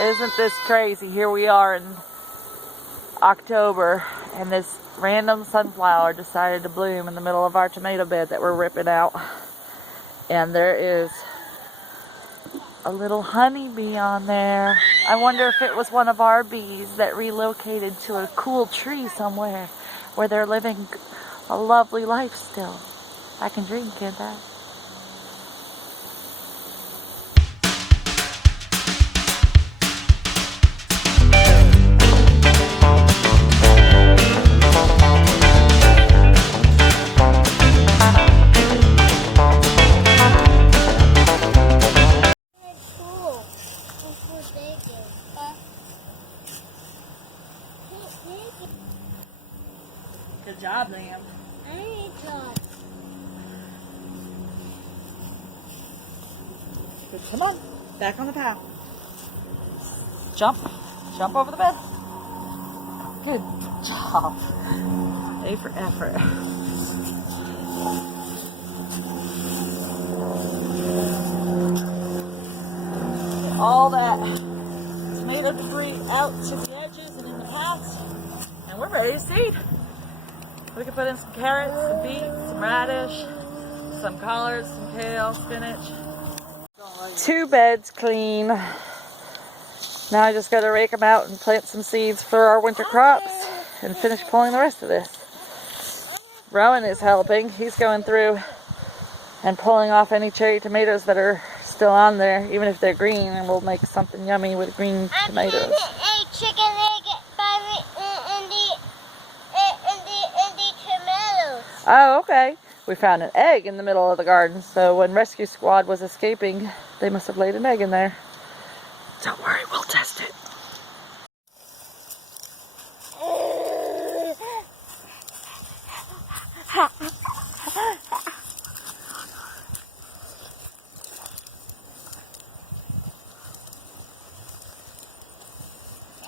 Isn't this crazy? Here we are in October, and this random sunflower decided to bloom in the middle of our tomato bed that we're ripping out. And there is a little honeybee on there. I wonder if it was one of our bees that relocated to a cool tree somewhere where they're living a lovely life still. I can dream, can't I? Good job, Liam. Come on, back on the path. Jump over the bed. Good job. A for effort. All that tomato debris out to the edges and in the paths, and we're ready to seed. We can put in some carrots, some beets, some radish, some collards, some kale, spinach. 2 beds clean. Now I just got to rake them out and plant some seeds for our winter crops and finish pulling the rest of this. Rowan is helping. He's going through and pulling off any cherry tomatoes that are still on there, even if they're green, and we'll make something yummy with green tomatoes. I found a chicken egg in the tomatoes. Oh, okay. We found an egg in the middle of the garden, so when rescue squad was escaping, they must have laid an egg in there. Don't worry, we'll test it.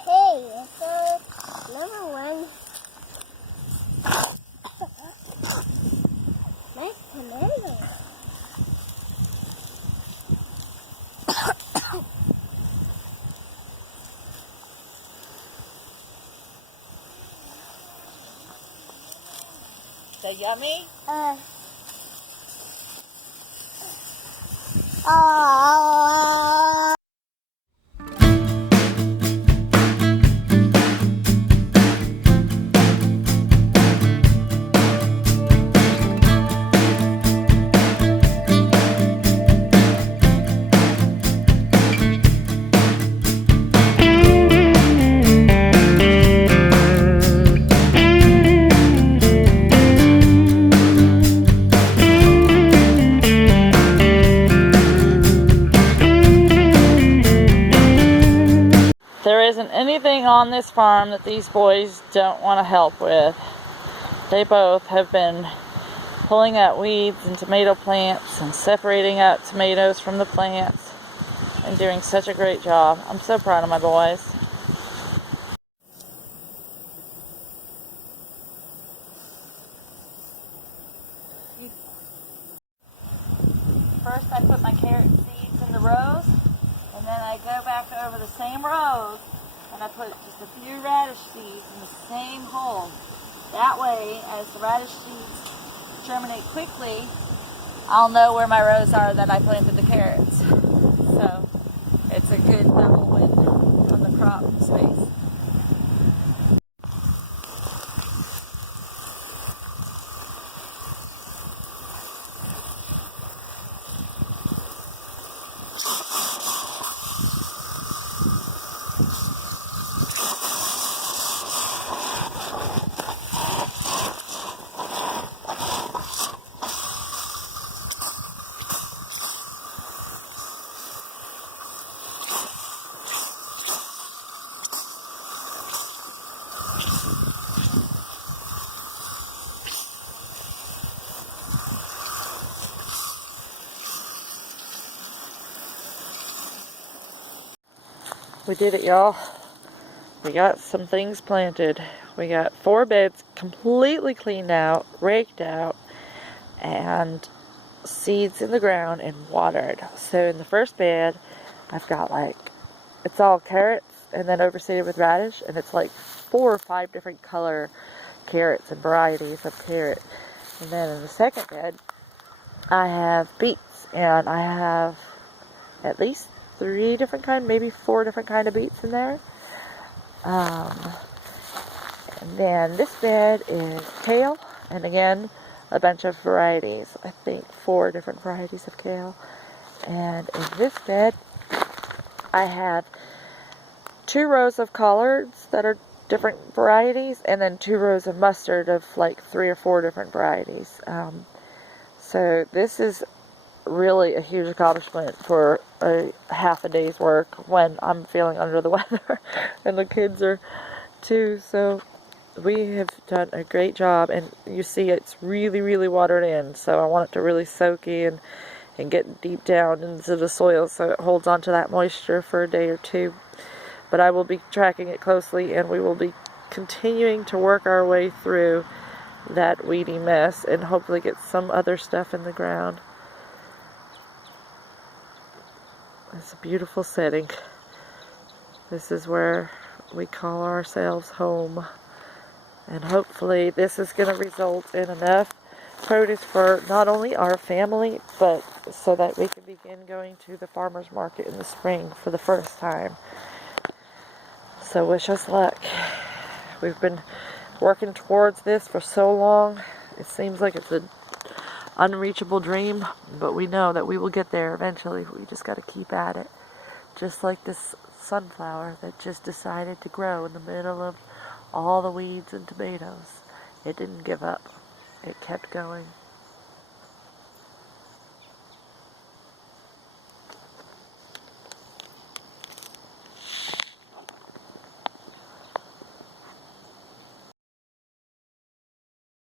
Hey, so number one. Nice tomato. Is that yummy? There isn't anything on this farm that these boys don't want to help with. They both have been pulling out weeds and tomato plants and separating out tomatoes from the plants and doing such a great job. I'm so proud of my boys. First I put my carrot seeds in the rows, and then I go back over the same rows and I put just a few radish seeds in the same hole. That way, as the radish seeds germinate quickly, I'll know where my rows are that I planted the carrots. So it's a good double win on the crop space. We did it, y'all. We got some things planted. We got 4 beds completely cleaned out, raked out, and seeds in the ground and watered. So in the first bed, I've got like it's all carrots and then overseeded with radish, and it's like 4 or 5 different color carrots and varieties of carrot. And then in the second bed, I have beets, and I have at least 3 different kind, maybe 4 different kind of beets in there. And then this bed is kale, and again, a bunch of varieties. I think 4 different varieties of kale. And in this bed, I have 2 rows of collards that are different varieties, and then 2 rows of mustard of like 3 or 4 different varieties. So this is really a huge accomplishment for a half a day's work when I'm feeling under the weather and the kids are too. So we have done a great job, and you see it's really, really watered in, so I want it to really soak in and get deep down into the soil so it holds on to that moisture for a day or 2. But I will be tracking it closely, and we will be continuing to work our way through that weedy mess and hopefully get some other stuff in the ground. It's a beautiful setting. This is where we call ourselves home. And hopefully this is going to result in enough produce for not only our family, but so that we can begin going to the farmer's market in the spring for the first time. So wish us luck. We've been working towards this for so long. It seems like it's an unreachable dream, but we know that we will get there eventually. We just got to keep at it. Just like this sunflower that just decided to grow in the middle of all the weeds and tomatoes. It didn't give up. It kept going.